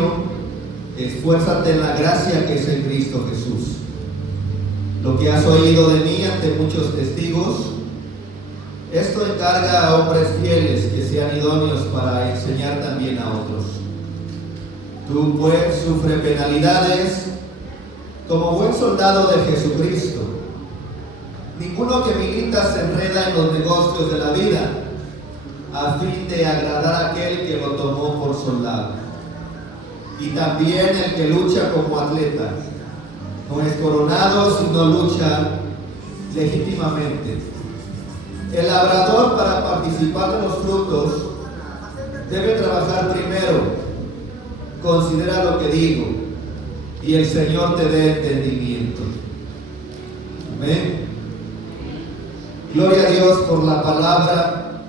mío, esfuérzate en la gracia que es en Cristo Jesús. Lo que has oído de mí ante muchos testigos, esto encarga a hombres fieles que sean idóneos para enseñar también a otros. Tú pues sufre penalidades como buen soldado de Jesucristo. Ninguno que milita se enreda en los negocios de la vida a fin de agradar a aquel que lo tomó por soldado. Y también el que lucha como atleta no es coronado, sino lucha legítimamente. El labrador, para participar de los frutos, debe trabajar primero. Considera lo que digo, y el Señor te dé entendimiento. Amén. Gloria a Dios por la palabra,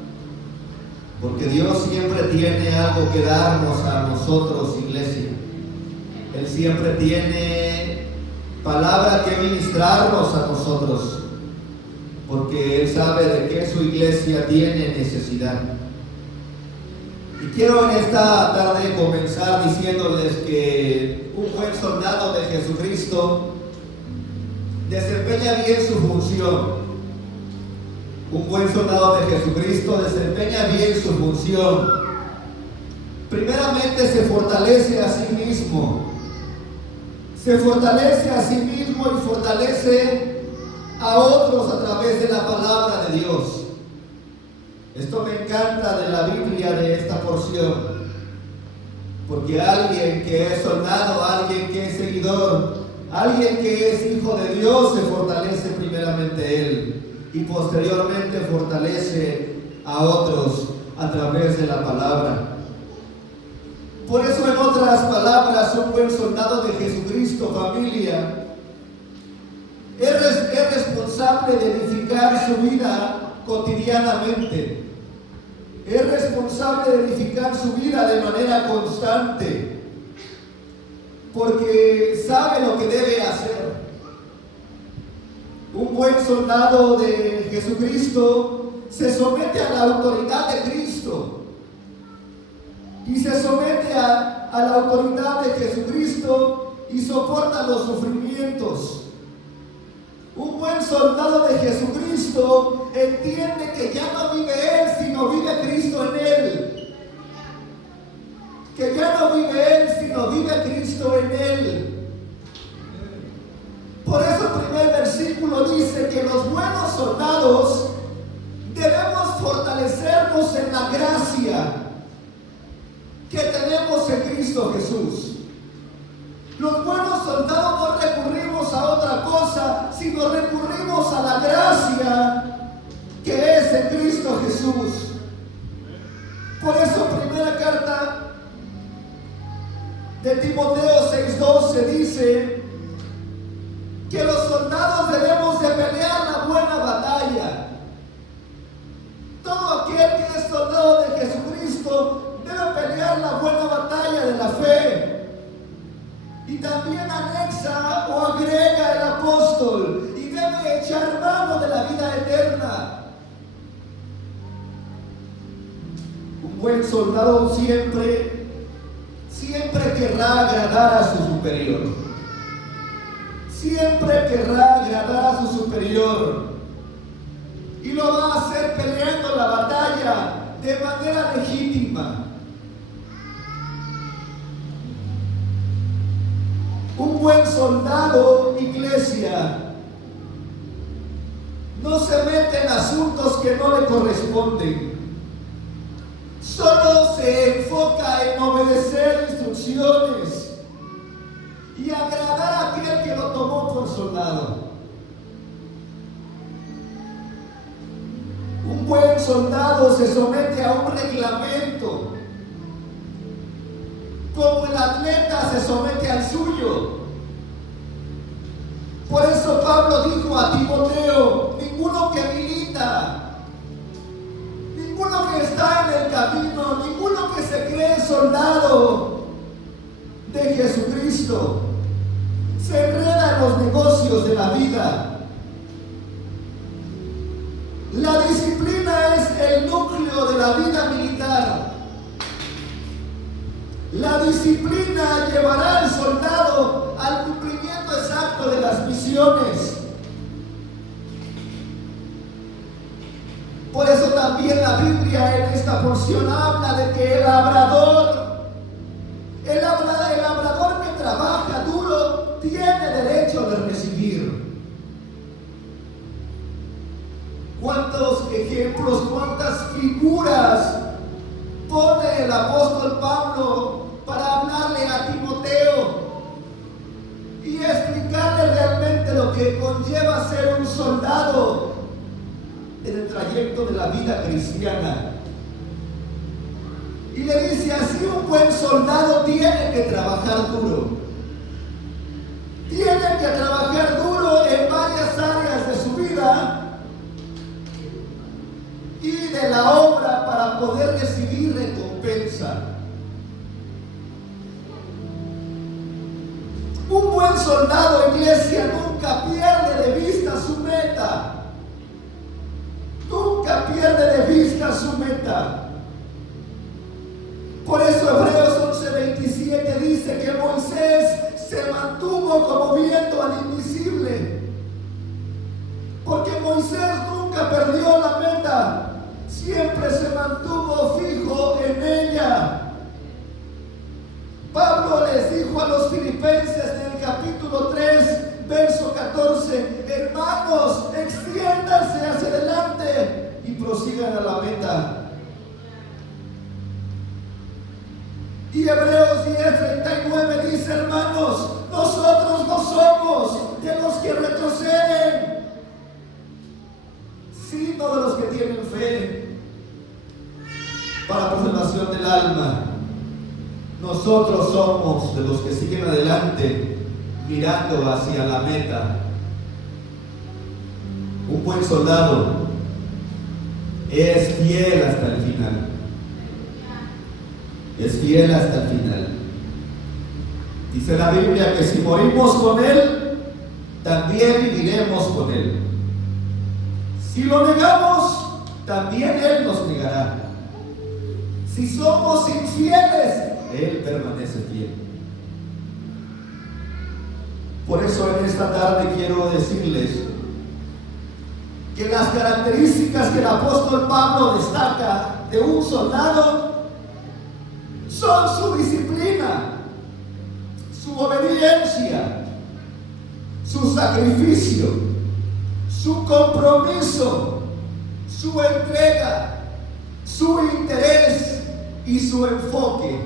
porque Dios siempre tiene algo que darnos a nosotros, iglesia. Él siempre tiene palabra que ministrarnos a nosotros, porque Él sabe de qué su iglesia tiene necesidad. Y quiero en esta tarde comenzar diciéndoles que un buen soldado de Jesucristo desempeña bien su función. Un buen soldado de Jesucristo desempeña bien su función. Primeramente se fortalece a sí mismo. Se fortalece a sí mismo y fortalece a otros a través de la palabra de Dios. Esto me encanta de la Biblia, de esta porción, porque alguien que es soldado, alguien que es seguidor, alguien que es hijo de Dios, se fortalece primeramente él y posteriormente fortalece a otros a través de la palabra. Por eso, en otras palabras, un buen soldado de Jesucristo, familia, es responsable de edificar su vida cotidianamente. Es responsable de edificar su vida de manera constante, porque sabe lo que debe hacer. Un buen soldado de Jesucristo se somete a la autoridad de Cristo y se somete a la autoridad de Jesucristo y soporta los sufrimientos. Un buen soldado de Jesucristo entiende que ya no vive él, sino vive Cristo en él. Que ya no vive él, sino vive Cristo en él. Por eso el primer versículo dice que los buenos soldados debemos fortalecernos en la gracia que tenemos en Cristo Jesús. Los buenos soldados no recurrimos a otra cosa, sino recurrimos a la gracia que es en Cristo Jesús. Por eso, primera carta de Timoteo 6:12 dice que los soldados debemos de pelear la buena batalla. Todo aquel que es soldado de Jesucristo debe pelear la buena batalla de la fe. Y también anexa o agrega el apóstol y debe echar mano de la vida eterna. Un buen soldado siempre querrá agradar a su superior. Siempre querrá agradar a su superior. Y lo va a hacer peleando la batalla de manera legítima. Un buen soldado, iglesia, no se mete en asuntos que no le corresponden. Solo se enfoca en obedecer instrucciones y agradar a aquel que lo tomó por soldado. Un buen soldado se somete a un reglamento, como el atleta se somete al suyo. Por eso Pablo dijo a Timoteo: ninguno que milita, ninguno que está en el camino, ninguno que se cree soldado de Jesucristo se enreda en los negocios de la vida. La disciplina es el núcleo de la vida militar. La disciplina llevará al soldado al cumplimiento exacto de las misiones. Por eso también la Biblia en esta porción habla de que el labrador que trabaja duro tiene derecho de recibir. ¿Cuántos ejemplos, cuántas figuras pone el apóstol Pablo para hablarle a Timoteo y explicarle realmente lo que conlleva ser un soldado en el trayecto de la vida cristiana? Y le dice así: un buen soldado tiene que trabajar duro. Tiene que trabajar duro en varias áreas de su vida y de la obra para poder recibir recompensa. Un buen soldado, iglesia, nunca pierde de vista su meta. Nunca pierde de vista su meta. Por eso Hebreos 11:27 dice que Moisés se mantuvo como viendo al invisible. Porque Moisés nunca perdió la meta. Siempre se mantuvo fijo en ella. Pablo les dijo a los filipenses en el capítulo 3, verso 14: hermanos, extiéndanse hacia adelante y prosigan a la meta. Y Hebreos 10:39 dice: hermanos, nosotros no somos de los que retroceden, sino de los que tienen fe para preservación del alma. Nosotros somos de los que siguen adelante, mirando hacia la meta. Un buen soldado es fiel hasta el final. Es fiel hasta el final. Dice la Biblia que si morimos con Él, también viviremos con Él. Si lo negamos, también Él nos negará. Si somos infieles, Él permanece fiel. Por eso en esta tarde quiero decirles que las características que el apóstol Pablo destaca de un soldado son su disciplina, su obediencia, su sacrificio, su compromiso, su entrega, su interés y su enfoque.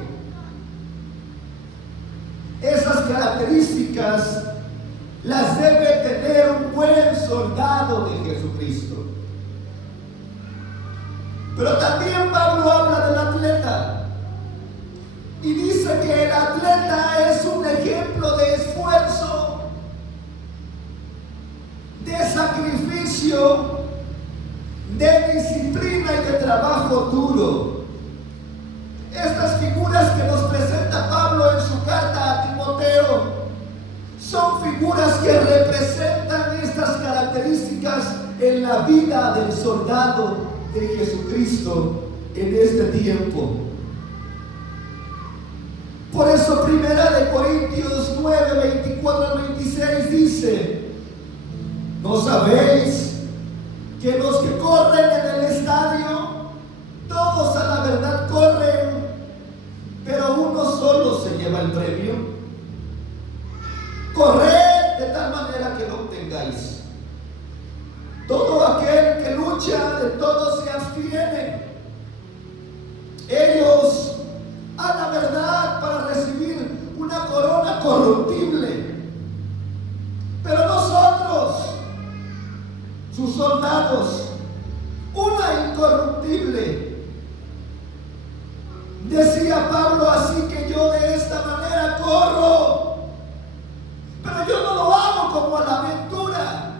Esas características las debe tener un buen soldado de Jesucristo. Pero también Pablo habla del atleta y dice que el atleta es un ejemplo de esfuerzo, de sacrificio, de disciplina y de trabajo duro. Estas figuras que nos presenta Pablo en su carta a Timoteo son figuras que representan estas características en la vida del soldado de Jesucristo en este tiempo. Por eso Primera de Corintios 9, 24 al 26 dice: ¿no sabéis que los que corren en el estadio, todos a la verdad corren, pero uno solo se lleva el premio? Corred de tal manera que lo obtengáis. Todo aquel que lucha, de todo se abstiene. Ellos a la verdad para recibir una corona corruptible, pero nosotros, sus soldados, una incorruptible. Decía Pablo: así que yo de esta manera corro, pero yo no lo hago como a la aventura,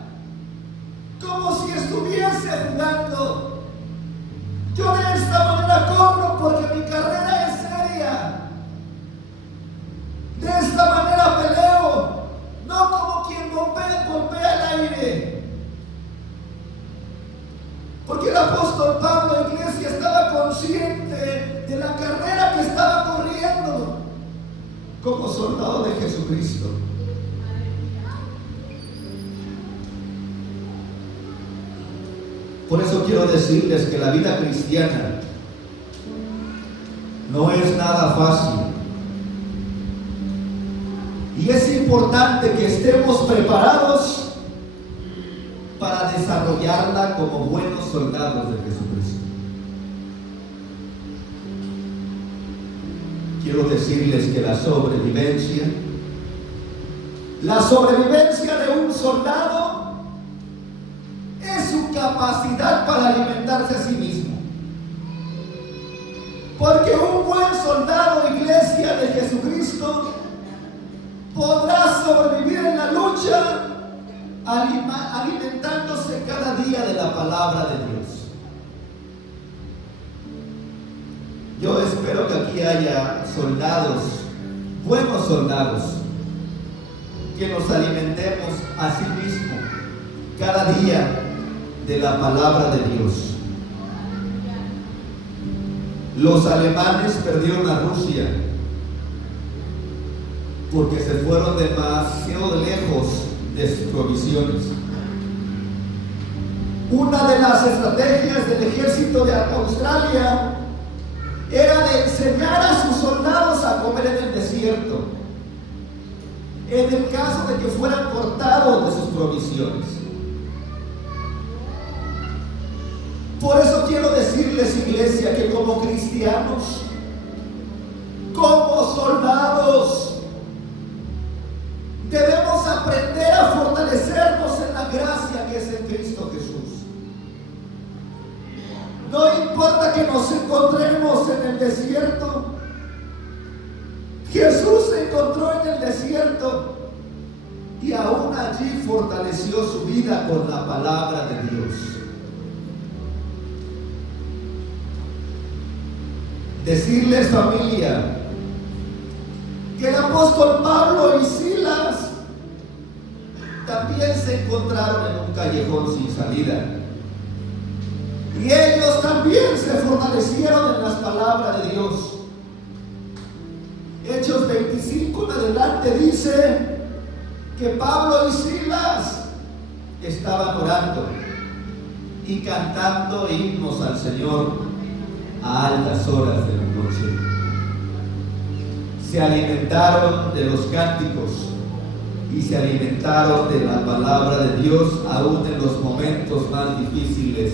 como si estuviese jugando. Yo de esta manera corro porque mi carrera es seria. De esta manera peleo, no como quien golpea el aire. Porque el apóstol Pablo, iglesia, estaba consciente de la carrera que estaba corriendo. como soldado de Jesucristo. Por eso quiero decirles que la vida cristiana no es nada fácil. Y es importante que estemos preparados para desarrollarla como buenos soldados de Jesucristo. Quiero decirles que la sobrevivencia de un soldado es su capacidad para alimentarse a sí mismo. Porque un buen soldado, iglesia de Jesucristo, podrá sobrevivir en la lucha alimentándose cada día de la palabra de Dios. Yo espero que aquí haya soldados, buenos soldados, que nos alimentemos a sí mismos cada día de la palabra de Dios. Los alemanes perdieron a Rusia porque se fueron demasiado lejos de sus provisiones. Una de las estrategias del ejército de Australia era de enseñar a sus soldados a comer en el desierto, en el caso de que fueran cortados de sus provisiones. Por eso quiero decirles, iglesia, que como cristianos, como soldados, debemos aprender a fortalecernos en la gracia que es en Cristo Jesús. No importa que nos encontremos en el desierto. Jesús se encontró en el desierto y aún allí fortaleció su vida con la palabra de Dios. Decirles, familia, que el apóstol Pablo y Silas también se encontraron en un callejón sin salida. Y ellos también se fortalecieron en las palabras de Dios. Hechos 25 en adelante dice que Pablo y Silas estaban orando y cantando himnos al Señor a altas horas de la noche. Se alimentaron de los cánticos y se alimentaron de la palabra de Dios aún en los momentos más difíciles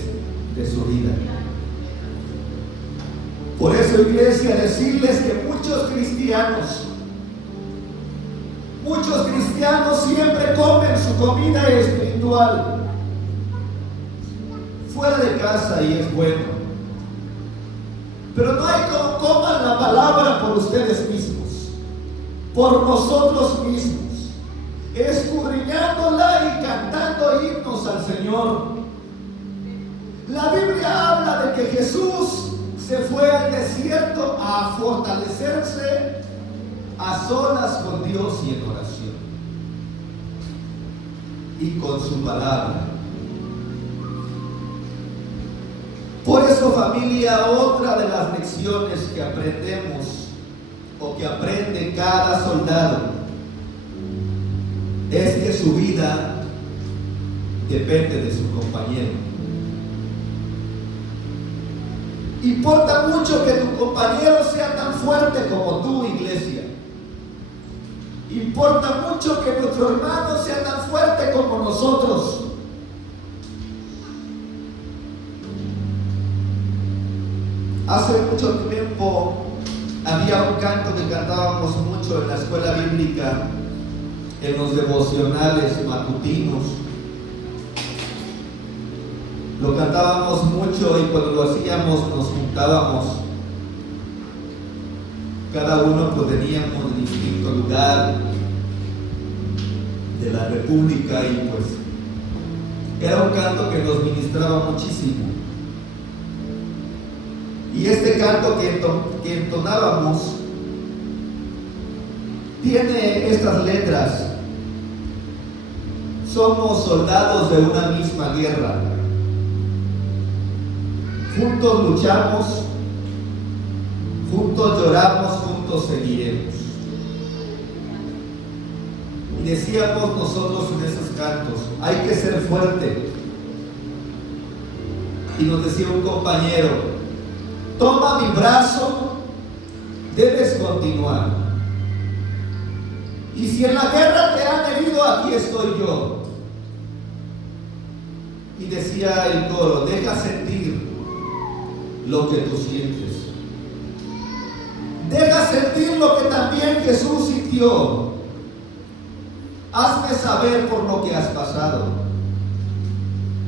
de su vida. Por eso, iglesia, decirles que muchos cristianos siempre comen su comida espiritual fuera de casa y es bueno, pero no hay como coman la palabra por ustedes mismos, por nosotros mismos, escudriñándola y cantando himnos al Señor. La Biblia habla de que Jesús se fue al desierto a fortalecerse a solas con Dios y en oración y con su palabra. Por eso, familia, otra de las lecciones que aprendemos o que aprende cada soldado es que su vida depende de su compañero. Importa mucho que tu compañero sea tan fuerte como tú, iglesia. Importa mucho que nuestro hermano sea tan fuerte como nosotros. Hace mucho tiempo había un canto que cantábamos mucho en la escuela bíblica, en los devocionales matutinos. Lo cantábamos mucho y cuando lo hacíamos nos juntábamos. Cada uno proveníamos de distinto lugar de la República y pues era un canto que nos ministraba muchísimo. Y este canto que entonábamos tiene estas letras: somos soldados de una misma guerra. Juntos luchamos, juntos lloramos, juntos seguiremos. Y decíamos nosotros en esos cantos, hay que ser fuerte. Y nos decía un compañero, toma mi brazo, debes continuar. Y si en la guerra te han herido, aquí estoy yo. Y decía el coro, deja sentir lo que tú sientes. Deja sentir lo que también Jesús sintió. Hazme saber por lo que has pasado.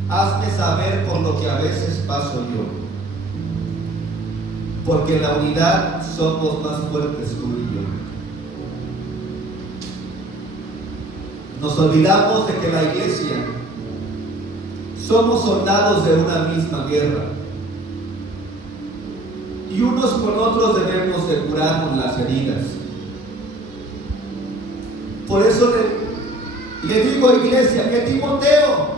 Hazme saber por lo que a veces paso yo. Porque en la unidad somos más fuertes tú y yo. Nos olvidamos de que la iglesia somos soldados de una misma guerra. Y unos con otros debemos de curarnos las heridas. Por eso le digo, iglesia, que Timoteo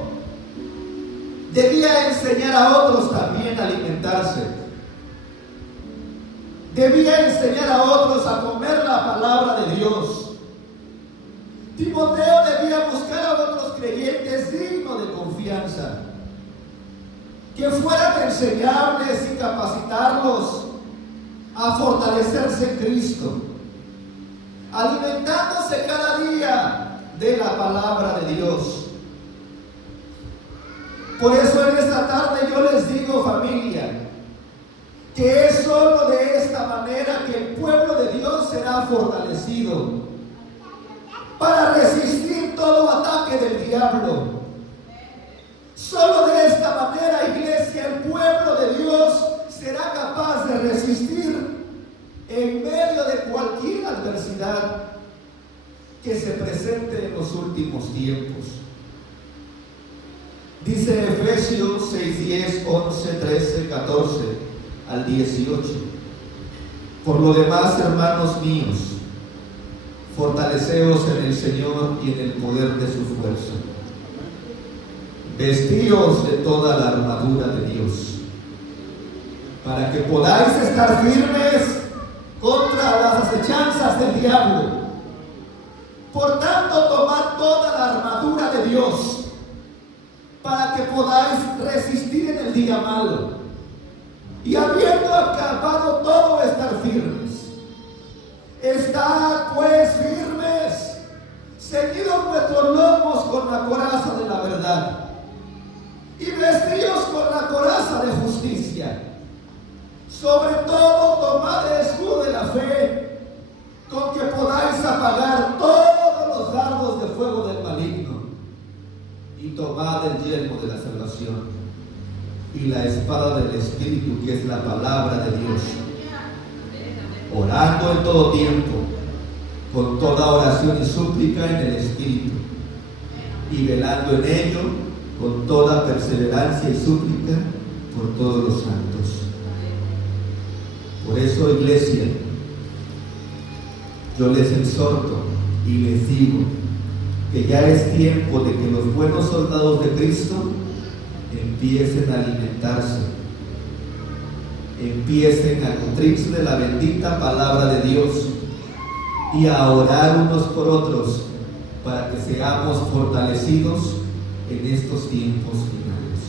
debía enseñar a otros también a alimentarse. Debía enseñar a otros a comer la palabra de Dios. Timoteo debía buscar a otros creyentes dignos de confianza, que fueran enseñables y capacitarlos a fortalecerse en Cristo, alimentándose cada día de la palabra de Dios. Por eso en esta tarde yo les digo, familia, que es solo de esta manera que el pueblo de Dios será fortalecido para resistir todo ataque del diablo. Solo de esta manera, iglesia, el pueblo de Dios será capaz de resistir en medio de cualquier adversidad que se presente en los últimos tiempos. Dice Efesios 6, 10, 11, 13, 14 al 18. Por lo demás, hermanos míos, fortaleceos en el Señor y en el poder de su fuerza. Vestíos de toda la armadura de Dios, para que podáis estar firmes contra las acechanzas del diablo. Por tanto, tomad toda la armadura de Dios, para que podáis resistir en el día malo, y habiendo acabado todo, estar firmes. Estad pues firmes, ceñidos vuestros lomos con la coraza de la verdad, y vestíos con la coraza de justicia. Sobre todo, tomad el escudo de la fe, con que podáis apagar todos los dardos de fuego del maligno, y tomad el yelmo de la salvación y la espada del Espíritu, que es la palabra de Dios, orando en todo tiempo, con toda oración y súplica en el Espíritu, y velando en ello con toda perseverancia y súplica por todos los santos. Por eso, iglesia, yo les exhorto y les digo que ya es tiempo de que los buenos soldados de Cristo empiecen a alimentarse, empiecen a nutrirse de la bendita palabra de Dios y a orar unos por otros para que seamos fortalecidos en estos tiempos finales.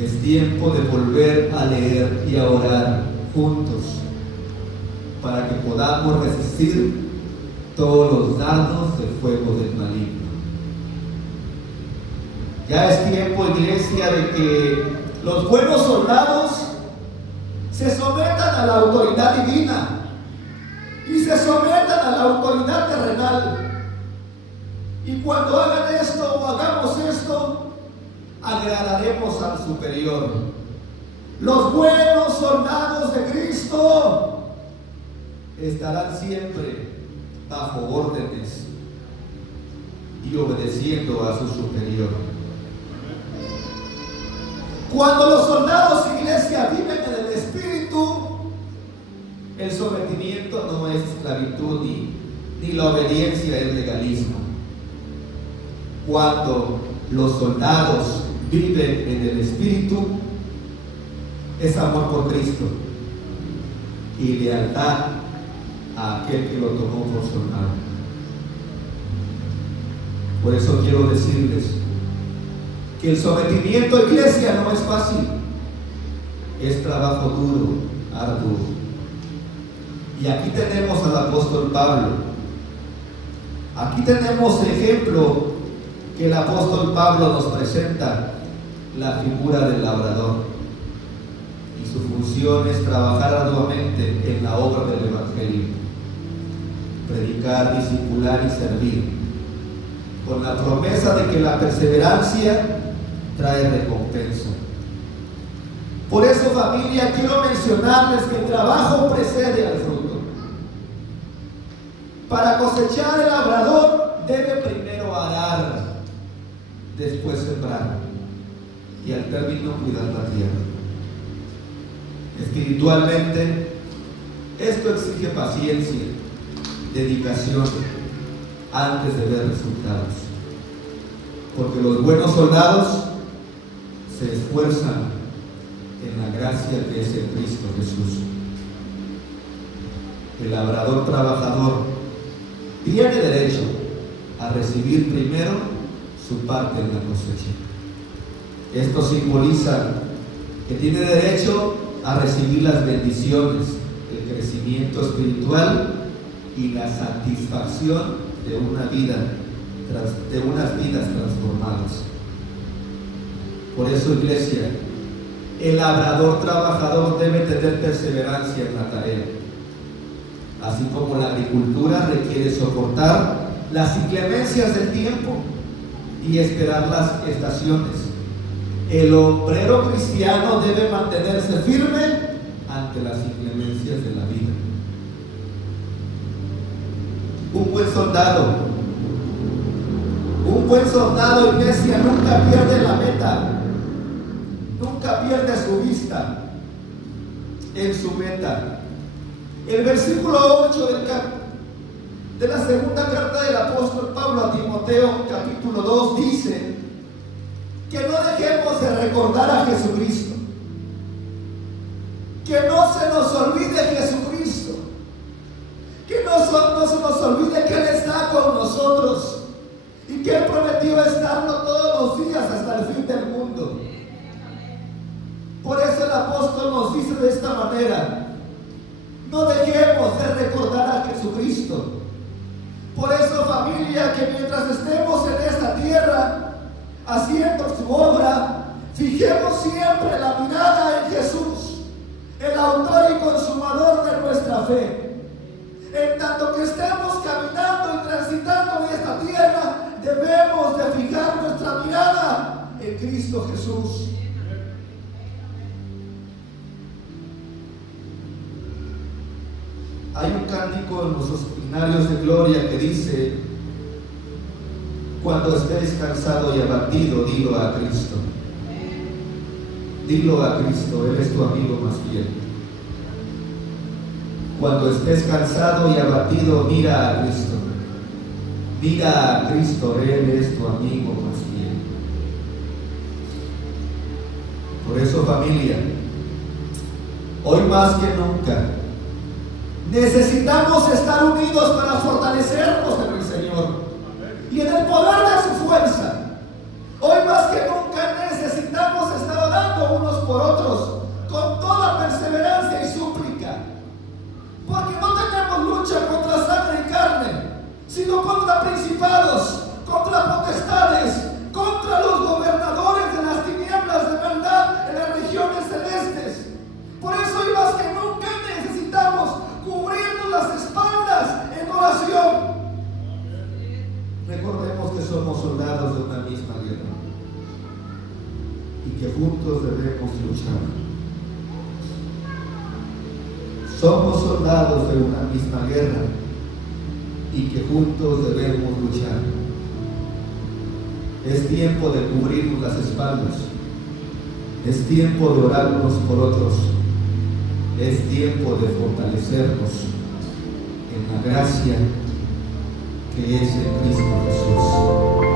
Es tiempo de volver a leer y a orar juntos para que podamos resistir todos los dardos de fuego del maligno. Ya es tiempo, iglesia, de que los buenos soldados se sometan a la autoridad divina y se sometan a la autoridad terrenal. Y cuando hagan esto o hagamos esto, agradaremos al superior. Los buenos soldados de Cristo estarán siempre bajo órdenes y obedeciendo a su superior. Cuando los soldados, iglesia, viven en el Espíritu, el sometimiento no es esclavitud ni la obediencia es legalismo. Cuando los soldados viven en el Espíritu, es amor por Cristo y lealtad a aquel que lo tomó por soldado. Por eso quiero decirles que el sometimiento a iglesia no es fácil, es trabajo duro, arduo. Y aquí tenemos al apóstol Pablo. Aquí tenemos ejemplo que el apóstol Pablo nos presenta, la figura del labrador. Y su función es trabajar arduamente en la obra del evangelio, predicar, discipular y servir, con la promesa de que la perseverancia trae recompensa. Por eso, familia, quiero mencionarles que el trabajo precede al fruto. Para cosechar, el labrador debe primero arar, después sembrar y al término cuidar la tierra. Espiritualmente, esto exige paciencia, dedicación antes de ver resultados, porque los buenos soldados se esfuerzan en la gracia que es en Cristo Jesús. El labrador trabajador tiene derecho a recibir primero su parte en la cosecha. Esto simboliza que tiene derecho a recibir las bendiciones, el crecimiento espiritual y la satisfacción de unas vidas transformadas. Por eso, iglesia, el labrador trabajador debe tener perseverancia en la tarea. Así como la agricultura requiere soportar las inclemencias del tiempo y esperar las estaciones, el obrero cristiano debe mantenerse firme ante las inclemencias de la vida. Un buen soldado, iglesia, nunca pierde la meta, nunca pierde su vista en su meta. El versículo 8 de la segunda carta del apóstol Pablo a Timoteo, capítulo 2, dice que no dejemos de recordar a Jesucristo, que no se nos olvide Jesucristo, que no se nos olvide que Él está con nosotros y que Él prometió estarlo todos los días hasta el fin del mundo. Por eso el apóstol nos dice de esta manera: no dejemos de recordar a Jesucristo. Por eso, familia, que mientras estemos en esta tierra haciendo su obra, fijemos siempre la mirada en Jesús, el autor y consumador de nuestra fe. En tanto que estemos caminando y transitando en esta tierra, debemos de fijar nuestra mirada en Cristo Jesús. Hay un cántico en los himnarios de gloria que dice: cuando estés cansado y abatido, dilo a Cristo. Dilo a Cristo, Él es tu amigo más fiel. Cuando estés cansado y abatido, mira a Cristo. Mira a Cristo, Él es tu amigo más fiel. Por eso, familia, hoy más que nunca, necesitamos estar unidos para fortalecernos en el Señor y en el poder de su fuerza. Hoy más que nunca necesitamos estar orando unos por otros con toda perseverancia y súplica, porque no tenemos lucha contra sangre y carne, sino contra principados, contra potestades, contra los gobernadores de las tinieblas de maldad en las regiones celestes. Por eso hoy más que nunca necesitamos cubrirnos las espaldas en oración. Recordemos que somos soldados de una misma guerra y que juntos debemos luchar. Somos soldados de una misma guerra y que juntos debemos luchar. Es tiempo de cubrirnos las espaldas. Es tiempo de orar unos por otros. Es tiempo de fortalecernos en la gracia que es en Cristo Jesús.